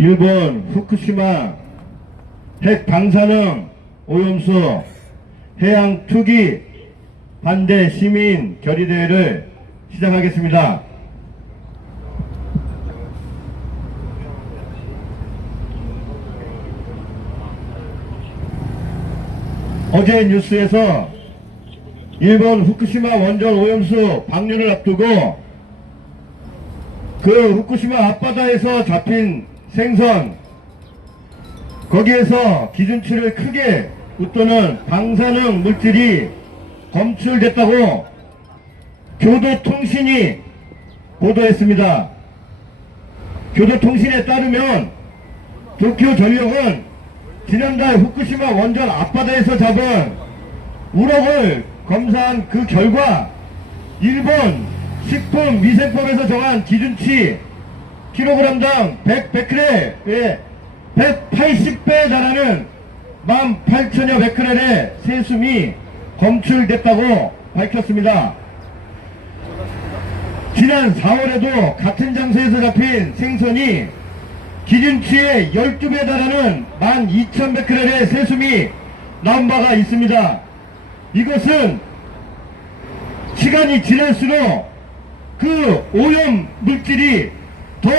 일본 후쿠시마 핵 방사능 오염수 해양 투기 반대 시민 결의대회를 시작하겠습니다. 어제 뉴스에서 일본 후쿠시마 원전 오염수 방류를 앞두고 그 후쿠시마 앞바다에서 잡힌 생선, 거기에서 기준치를 크게 웃도는 방사능 물질이 검출됐다고 교도통신이 보도했습니다. 교도통신에 따르면 도쿄전력은 지난달 후쿠시마 원전 앞바다에서 잡은 우럭을 검사한 그 결과 일본 식품위생법에서 정한 기준치 킬로그램당 100베크렐에 180배에 달하는 18,000여 베크렐의 세수미 검출됐다고 밝혔습니다. 지난 4월에도 같은 장소에서 잡힌 생선이 기준치의 12배에 달하는 12,000베크렐의 세수미 나온 바가 있습니다. 이것은 시간이 지날수록 그 오염 물질이 더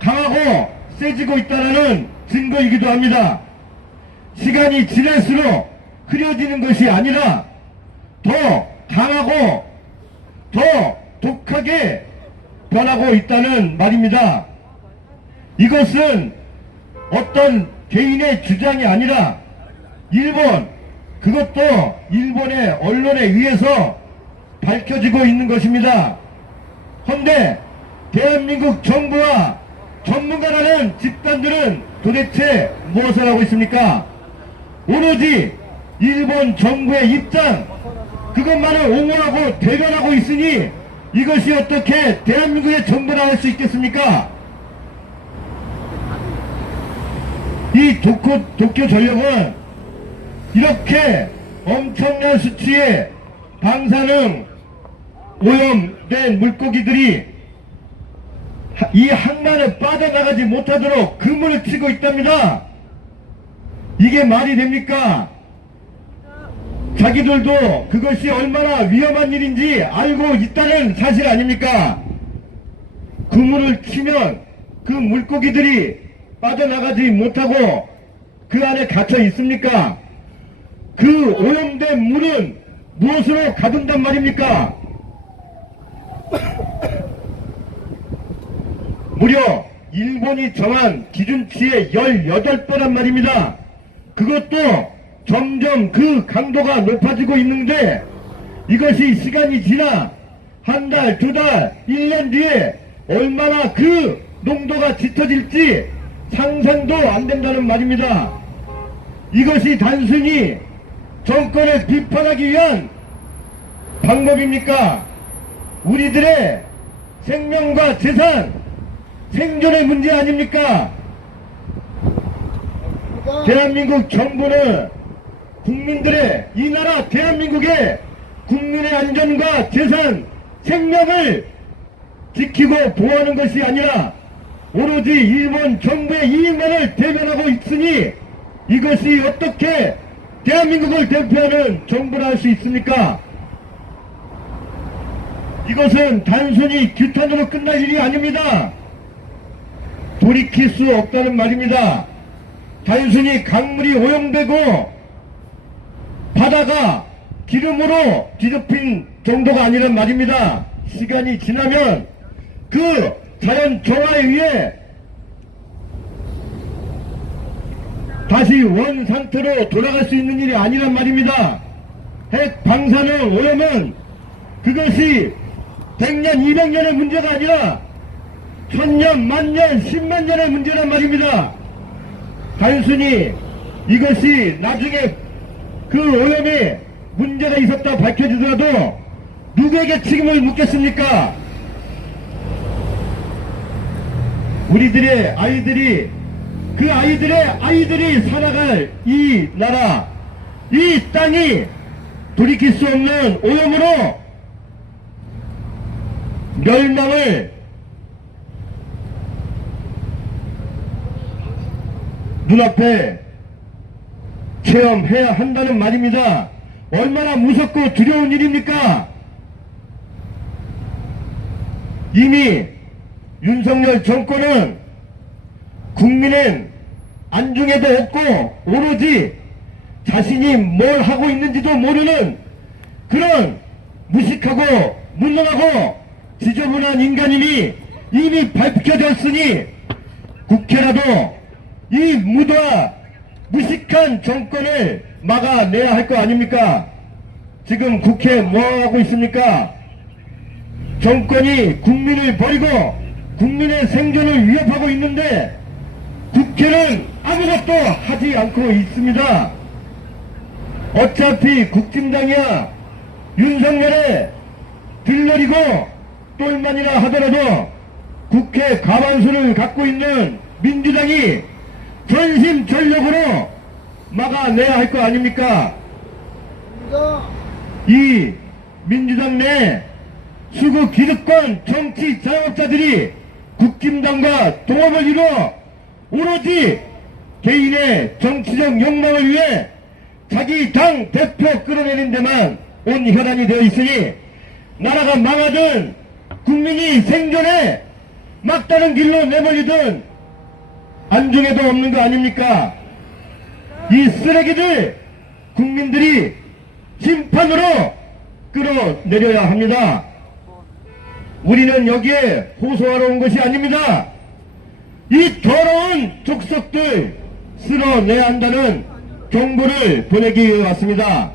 강하고 세지고 있다는 증거이기도 합니다. 시간이 지날수록 흐려지는 것이 아니라 더 강하고 더 독하게 변하고 있다는 말입니다. 이것은 어떤 개인의 주장이 아니라 일본, 그것도 일본의 언론에 의해서 밝혀지고 있는 것입니다. 그런데 대한민국 정부와 전문가라는 집단들은 도대체 무엇을 하고 있습니까? 오로지 일본 정부의 입장, 그것만을 옹호하고 대변하고 있으니 이것이 어떻게 대한민국의 정부라 할 수 있겠습니까? 이 도쿄전력은 이렇게 엄청난 수치의 방사능 오염된 물고기들이 이 항만에 빠져나가지 못하도록 그물을 치고 있답니다. 이게 말이 됩니까? 자기들도 그것이 얼마나 위험한 일인지 알고 있다는 사실 아닙니까? 그물을 치면 그 물고기들이 빠져나가지 못하고 그 안에 갇혀 있습니까? 그 오염된 물은 무엇으로 가둔단 말입니까? 무려 일본이 정한 기준치의 18배란 말입니다. 그것도 점점 그 강도가 높아지고 있는데 이것이 시간이 지나 한 달, 두 달, 1년 뒤에 얼마나 그 농도가 짙어질지 상상도 안 된다는 말입니다. 이것이 단순히 정권을 비판하기 위한 방법입니까? 우리들의 생명과 재산, 생존의 문제 아닙니까? 대한민국 정부는 국민들의, 이 나라 대한민국의 국민의 안전과 재산, 생명을 지키고 보호하는 것이 아니라 오로지 일본 정부의 이익만을 대변하고 있으니 이것이 어떻게 대한민국을 대표하는 정부라 할 수 있습니까? 이것은 단순히 규탄으로 끝날 일이 아닙니다. 돌이킬 수 없다는 말입니다. 단순히 강물이 오염되고 바다가 기름으로 뒤덮인 정도가 아니란 말입니다. 시간이 지나면 그 자연 정화에 의해 다시 원 상태로 돌아갈 수 있는 일이 아니란 말입니다. 핵 방사능 오염은 그것이 100년, 200년의 문제가 아니라 1000년, 만년, 10만 년의 문제란 말입니다. 단순히 이것이 나중에 그 오염에 문제가 있었다 밝혀지더라도 누구에게 책임을 묻겠습니까? 우리들의 아이들이, 그 아이들의 아이들이 살아갈 이 나라, 이 땅이 돌이킬 수 없는 오염으로 멸망을 눈앞에 체험해야 한다는 말입니다. 얼마나 무섭고 두려운 일입니까? 이미 윤석열 정권은 국민의 안중에도 없고 오로지 자신이 뭘 하고 있는지도 모르는 그런 무식하고 무능하고 지저분한 인간임이 이미 밝혀졌으니 국회라도 이 무도와 무식한 정권을 막아내야 할 거 아닙니까? 지금 국회 뭐하고 있습니까? 정권이 국민을 버리고 국민의 생존을 위협하고 있는데 국회는 아무것도 하지 않고 있습니다. 어차피 국진당이야 윤석열에 들러리고 똘만이라 하더라도 국회 과반수를 갖고 있는 민주당이 전심전력으로 막아내야 할 거 아닙니까? 이 민주당 내 수구 기득권 정치 자영업자들이 국힘당과 동업을 이루어 오로지 개인의 정치적 욕망을 위해 자기 당 대표 끌어내는 데만 온 혈안이 되어 있으니 나라가 망하든 국민이 생존에 막다른 길로 내몰리든 안중에도 없는 거 아닙니까? 이 쓰레기들 국민들이 심판으로 끌어내려야 합니다. 우리는 여기에 호소하러 온 것이 아닙니다. 이 더러운 족속들 쓸어내야 한다는 경고를 보내기 위해 왔습니다.